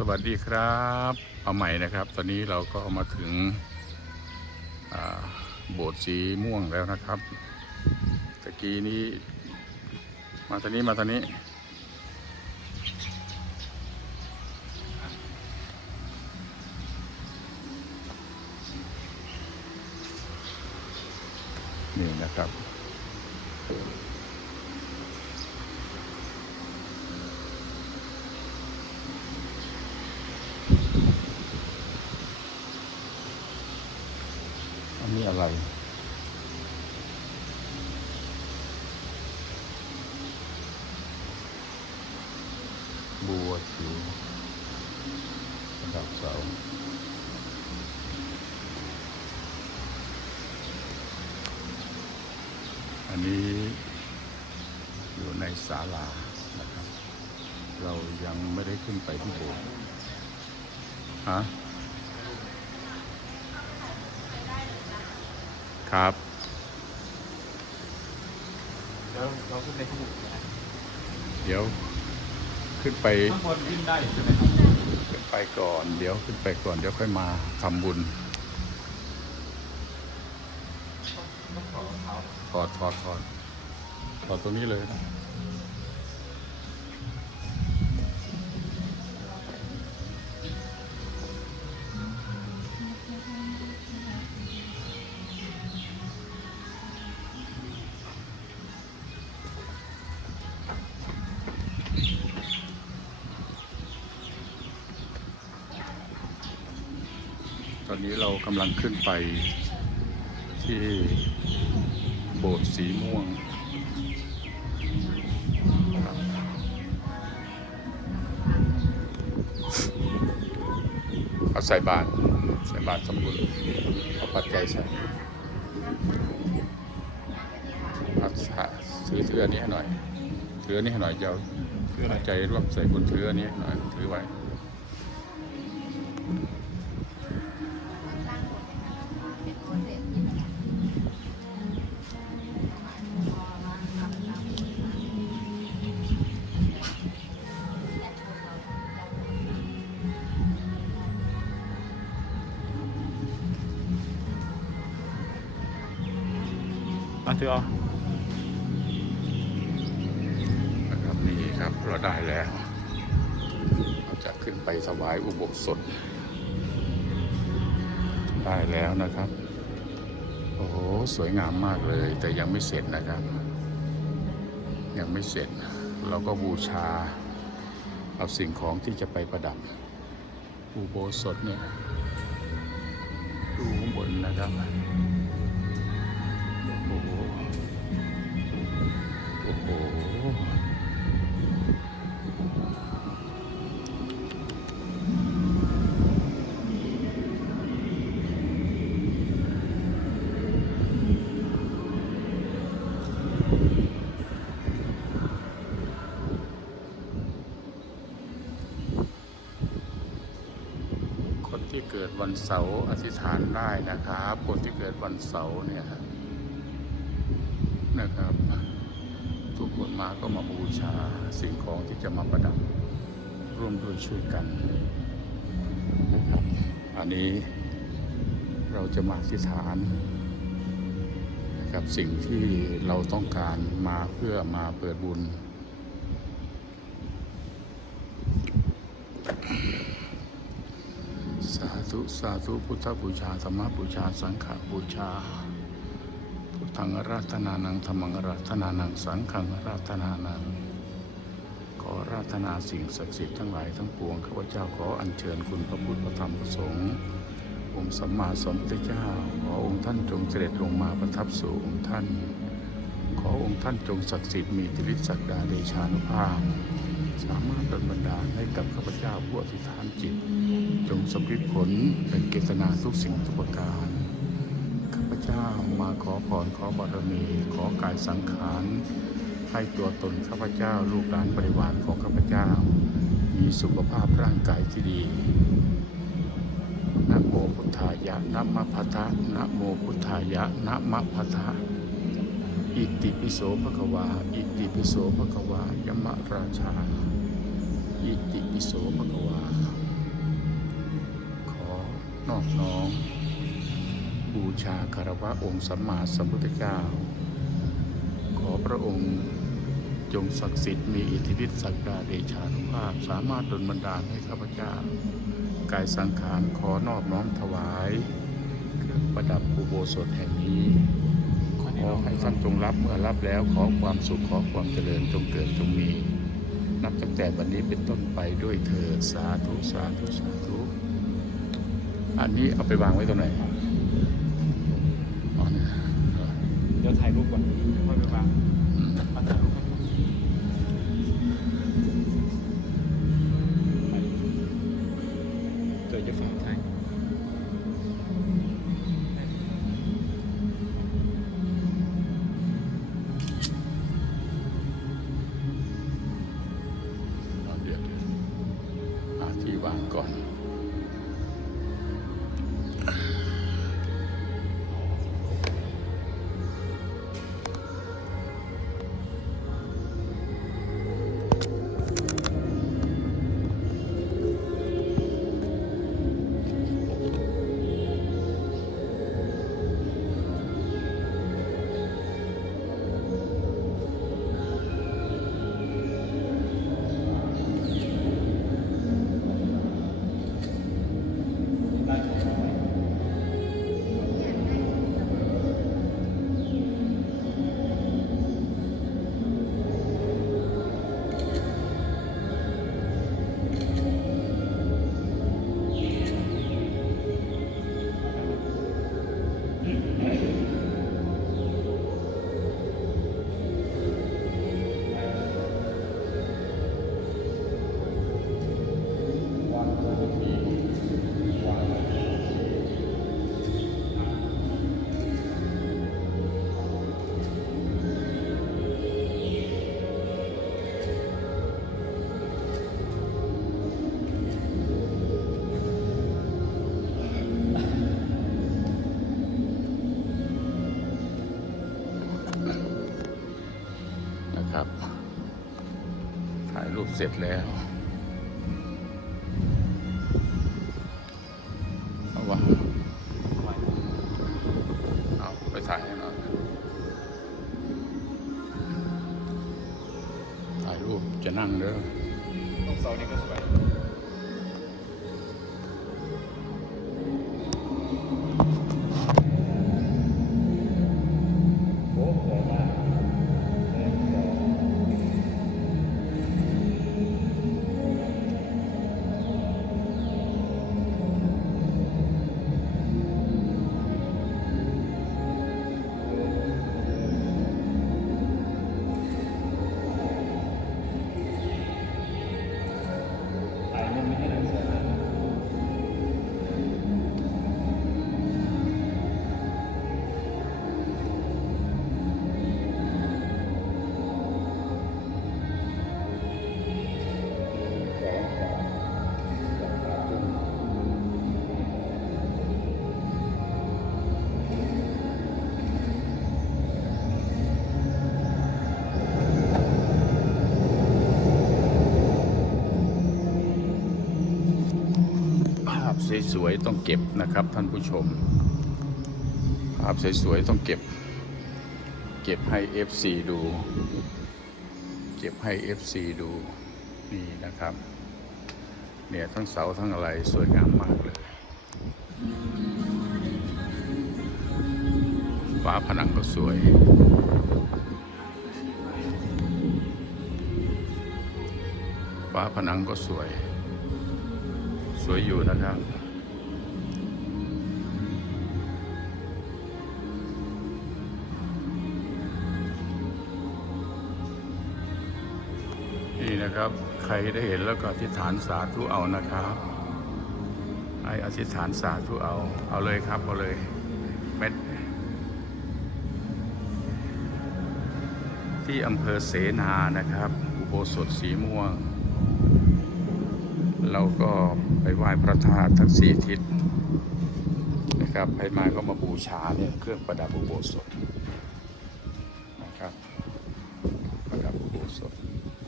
สวัสดีครับเอาใหม่นะครับ ตอนนี้เราก็มาถึงโบสถ์สีม่วงแล้วนะครับตะกี้นี้ มาตอนนี้มาตอนนี้ นี่นะครับ นนี้อะไร บัวจิ๋วระดับเสาอันนี้อยู่ในศาลานะครับ เรายังไม่ได้ขึ้นไปที่โบสถ์ฮะ ครับแล้วเราขึ้นในที่เดี๋ยว ขึ้นไปข้างบนขึ้นได้ใช่ไหมครับขึ้นไปก่อน เดี๋ยวขึ้นไปก่อนเดี๋ยวค่อยมาทำบุญต้องขอเท้าถอดถอดถอดถอดตรงนี้เลย อนนี้เรากำลังขึ้นไปที่โบสถ์สีม่วงเอาใส่บาตรใส่บาตรสมบูรณ์เอาปัจจัยใส่เอาใส่ถือถืออันนี้ให้หน่อยถืออันนี้ให้หน่อยเจ้าปัจจัยร่วมใส่บนถืออันนี้ให้หน่อยถือไว้ อะถือเอานะครับนี่ครับเราได้แล้วเราจะขึ้นไปถวายอุโบสถได้แล้วนะครับ โอ้โหสวยงามมากเลย แต่ยังไม่เสร็จนะครับ ยังไม่เสร็จ เราก็บูชาเอาสิ่งของที่จะไปประดับ อุโบสถเนี่ยดูข้างบนนะครับ เกิดวันเสาร์อธิษฐานได้นะครับคนที่เกิดวันเสาร์เนี่ยนะครับ ทุกคนมาก็มาบูชาสิ่งของที่จะมาประดับร่วมด้วยช่วยกันนะครับอันนี้เราจะมาอธิษฐานนะครับสิ่งที่เราต้องการมาเพื่อมาเปิดบุญ สา ธุสาธุพุทธบูชาธรรมบูชาสังฆบูชา พุทธังราธนานังธรรมังราธนานังสังฆังราธนานังขอราธนาสิ่งศักดิ์สิทธิ์ทั้งหลายทั้งปวงข้าพเจ้าขออัญเชิญคุณพระพุทธพระธรรมพระสงฆ์องค์สัมมาสัมพุทธเจ้า ขอองค์ท่านจงเสด็จลงมาประทับสู่องค์ท่าน ขอองค์ท่านจงศักดิ์สิทธิ์มีทิฤทธิ์ศักดาเดชานุภาพ สามารถบันดาลให้กับข้าพเจ้าผู้อธิษฐานจิต จงสำเร็จผลเป็นเกตนาทุกสิ่งทุกประการ ข้าพเจ้ามาขอพรขอบารมีขอกายสังขารให้ตัวตนข้าพเจ้าลูกหลานบริวารของข้าพเจ้า มีสุขภาพร่างกายที่ดีนะโมพุทธายะนะมะพะทะนะโมพุทธายะนะมะพะทะ อิติปิโสภควา อิติปิโสภควายมะราชา อิติปิโสภควานอบน้อมบูชาคารวะองค์สัมมาสัมพุทธเจ้า ขอพระองค์จงศักดิ์สิทธิ์มีอิทธิฤทธิ์สักดาเดชานุภาพสามารถดลบันดาลให้ข้าพเจ้ากายสังขารขอนอบน้อมถวาย เครื่องประดับอุโบสถแห่งนี้ ขอให้ท่านจงรับเมื่อรับแล้วขอความสุขขอความเจริญจงเกิดจงมี นับตั้งแต่วันนี้เป็นต้นไปด้วยเถิดสาธุสาธุสาธุอันนี้เอาไปวางไว้ตรงไหนเนี่ยเดี๋ยวถ่ายรูปก่อนค่อยไปวาง ก่อน ถ่ายรูปเสร็จแล้วว้าว สวยๆต้องเก็บนะครับท่านผู้ชม ภาพสวยๆต้องเก็บ เก็บให้ FC ดู เก็บให้ FC ดูนี่นะครับ เนี่ยทั้งเสาทั้งอะไรสวยงามมากเลยฝาผนังก็สวยฝาผนังก็สวย วยอยู่นะครับนี่นะครับ ใครได้เห็นแล้วก็อธิษฐานสาธุเอานะครับให้อธิษฐานสาธุเอา เอาเลยครับ เอาเลยเม็ดที่อำเภอเสนานะครับ อุโบสถสีม่วง เราก็ไปไหว้พระธาตุทั้งสี่ทิศนะครับใครมาก็มาบูชาเนี่ยเครื่องประดับอุโบสถ